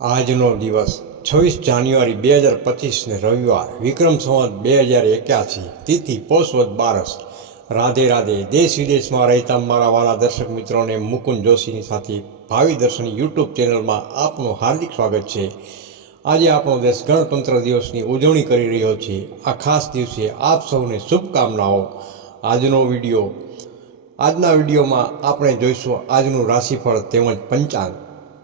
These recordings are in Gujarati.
આજનો દિવસ, છવ્વીસ જાન્યુઆરી બે હજાર પચીસને રવિવાર, વિક્રમ સંવત બે હજાર એક્યાસી, તિથિ પોષવત બારસ. રાધે રાધે, દેશ વિદેશમાં રહેતા મારા વાલા દર્શક મિત્રોને મુકુંદ જોશીની સાથે ભાવિ દર્શન યુટ્યુબ ચેનલમાં આપનું હાર્દિક સ્વાગત છે. આજે આપણો દેશ ગણતંત્ર દિવસની ઉજવણી કરી રહ્યો છે. આ ખાસ દિવસે આપ સૌને શુભકામનાઓ. આજનો વીડિયો, આજના વિડીયોમાં આપણે જોઈશું આજનું રાશિફળ તેમજ પંચાંગ.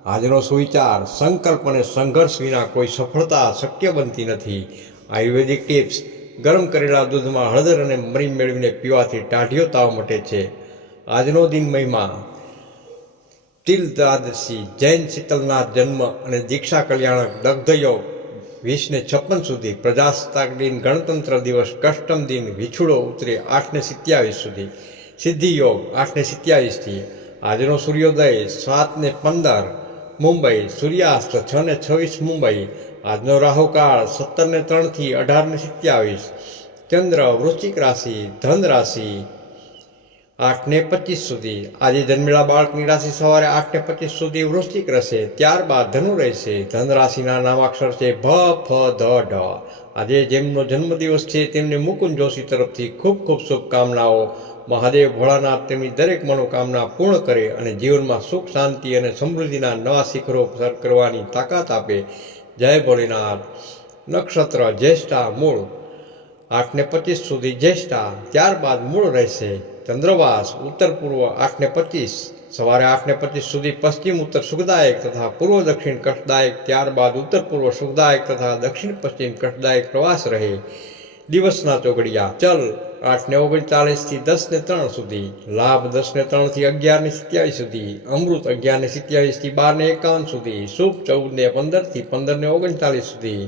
આજનો સુવિચાર, સંકલ્પ અને સંઘર્ષ વિના કોઈ સફળતા શક્ય બનતી નથી. આયુર્વેદિક ટિપ્સ, ગરમ કરેલા દૂધમાં હળદર અને મરી મેળવીને પીવાથી ટાઢિયો તાવ મટે છે. આજનો દિન મહિમા. તિલ દ્વાદશી, જૈન શીતલનાથ જન્મ અને દીક્ષા કલ્યાણક દગ્ધયોગ વીસને છપ્પન સુધી, પ્રજાસત્તાક દિન ગણતંત્ર દિવસ, કષ્ટમ દિન વિછુડો ઉતરે આઠને સિત્યાવીસ સુધી, સિદ્ધિ યોગ આઠને સિત્યાવીસથી. આજનો સૂર્યોદય સાતને પંદર મુંબઈ, સૂર્યાસ્ત છ ને છવ્વીસ મુંબઈ, આજનો રાહુકાળ સત્તરને ત્રણથી અઢારને સિત્યાવીસ, ચંદ્ર વૃશ્ચિક રાશિ, ધન રાશિ આઠને પચીસ સુધી. આજે જન્મેલા બાળકની રાશિ સવારે આઠને પચીસ સુધી વૃશ્ચિક રહેશે. ત્યારબાદ ધનુ રહેશે. ધન રાશિના નામાક્ષર છે ભ, ફ, ધ ઢ આજે જેમનો જન્મદિવસ છે તેમને મુકુંદ જોશી તરફથી ખૂબ ખૂબ શુભકામનાઓ. મહાદેવ ભોળાનાથ તેમની દરેક મનોકામના પૂર્ણ કરે અને જીવનમાં સુખ, શાંતિ અને સમૃદ્ધિના નવા શિખરો સર કરવાની તાકાત આપે. જય ભોળેનાથ નક્ષત્ર જ્યેષ્ઠા મૂળ. આઠને પચીસ સુધી જ્યેષ્ઠા. ત્યારબાદ મૂળ રહેશે. ચંદ્રવાસ, ઉત્તર પૂર્વ આઠને પચીસ, સવારે આઠને પચીસ સુધી પશ્ચિમ ઉત્તર સુખદાયક તથા પૂર્વ દક્ષિણ કષ્ટદાયક ત્યારબાદ ઉત્તર પૂર્વ સુખદાયક તથા દક્ષિણ પશ્ચિમ કષ્ટદાયક પ્રવાસ રહે. દિવસના ચોગડિયા, ચલ આઠને ઓગણચાલીસથી દસને ત્રણ સુધી, લાભ દસને ત્રણથી અગિયારને સિત્યાવીસ સુધી, અમૃત અગિયારને સિત્યાવીસથી બારને એકાવન સુધી, શુભ ચૌદને પંદરથી પંદરને ઓગણચાલીસ સુધી.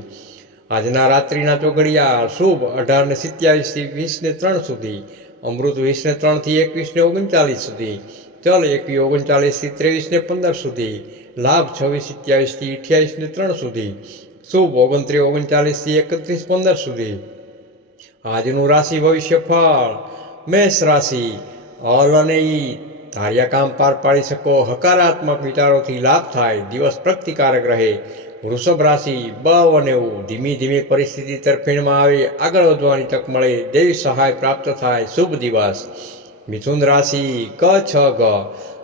આજના રાત્રિના ચોઘડિયા શુભ અઢારને સિત્યાવીસથી વીસને ત્રણ સુધી અમૃત વીસને ત્રણથી એકવીસને ઓગણચાલીસ સુધી, ચલ એકવી ઓગણચાલીસથી ત્રેવીસને પંદર સુધી, લાભ છવ્વીસ સિત્યાવીસથી અઠ્યાવીસને ત્રણ સુધી, શુભ ઓગણત્રીસ ઓગણચાલીસથી એકત્રીસ પંદર સુધી. આજનું રાશિ ભવિષ્ય ફળ મેષ રાશિ ઓલ અને ઈ. ધાર્યા કામ પાર પાડી શકો, હકારાત્મક વિચારોથી લાભ થાય, દિવસ પ્રગતિકારક રહે. વૃષભ રાશિ બ અને ધીમી ધીમી પરિસ્થિતિ તરફેણમાં આવે, આગળ વધવાની તક મળે, દેવી સહાય પ્રાપ્ત થાય, શુભ દિવસ. મિથુન રાશિ ક છ ગ,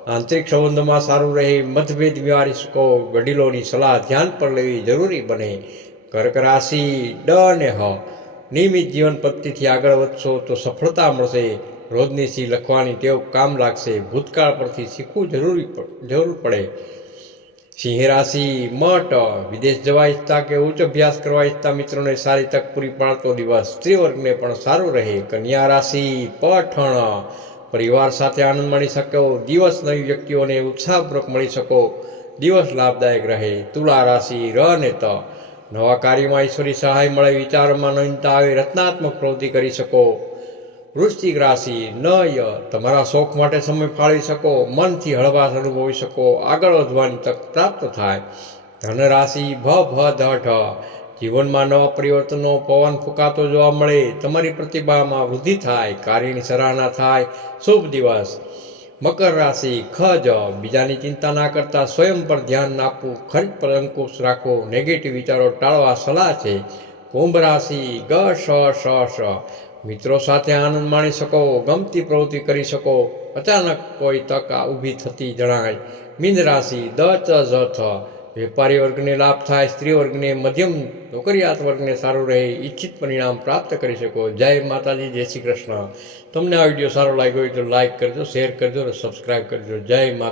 આંતરિક સંબંધોમાં સારું રહે, મતભેદ નિવારી શકો, વડીલોની સલાહ ધ્યાન પર લેવી જરૂરી બને. કર્ક રાશિ ડ અને હ, નિયમિત જીવન પદ્ધતિથી આગળ વધશો તો સફળતા મળશે. રોજની સી લખવાની ટેવ કામ લાગશે. ભૂતકાળ પરથી શીખવું જરૂરી જરૂર પડે. સિંહ રાશિ મઠ વિદેશ જવા ઈચ્છતા કે ઉચ્ચ અભ્યાસ કરવા ઈચ્છતા મિત્રોને સારી તક પૂરી પાડતો દિવસ. સ્ત્રી વર્ગને પણ સારું રહે. કન્યા રાશિ પઠણ, પરિવાર સાથે આનંદ માણી શકો, દિવસ નવી વ્યક્તિઓને ઉત્સાહપૂર્વક મળી શકો, દિવસ લાભદાયક રહે. તુલા રાશિ ર ને ત. નવા કાર્યમાં ઈશ્વરી સહાય મળે, વિચારોમાં નવીનતા આવે રચનાત્મક પ્રવૃત્તિ કરી શકો. વૃશ્ચિક રાશિ નય તમારા શોખ માટે સમય ફાળવી શકો, મનથી હળવાશ અનુભવી શકો, આગળ વધવાની તક પ્રાપ્ત થાય. ધન રાશિ ભ ભ, ધ જીવનમાં નવા પરિવર્તનો, પવન ફૂંકાતો જોવા મળે, તમારી પ્રતિભામાં વૃદ્ધિ થાય, કાર્યની સરાહના થાય. શુભ દિવસ. મકર રાશિ ખ, જ. બીજાની ચિંતા ના કરતા સ્વયં પર ધ્યાન આપવું ખર્ચ પર અંકુશ રાખવો નેગેટિવ વિચારો ટાળવા સલાહ છે. કુંભ રાશિ ગ, શ શ શ. મિત્રો સાથે આનંદ માણી શકો, ગમતી પ્રવૃત્તિ કરી શકો. અચાનક કોઈ તક ઊભી થતી જણાય. મીન રાશિ દ, ચ જ થ. વેપારી વર્ગને લાભ થાય, સ્ત્રી વર્ગને મધ્યમ, નોકરિયાત વર્ગને સારું રહે, ઈચ્છિત પરિણામ પ્રાપ્ત કરી શકો. જય માતાજી, જય શ્રી કૃષ્ણ. તમને આ વીડિયો સારો લાગ્યો હોય તો લાઈક કરજો શેર કરજો અને સબસ્ક્રાઈબ કરજો. જય માતા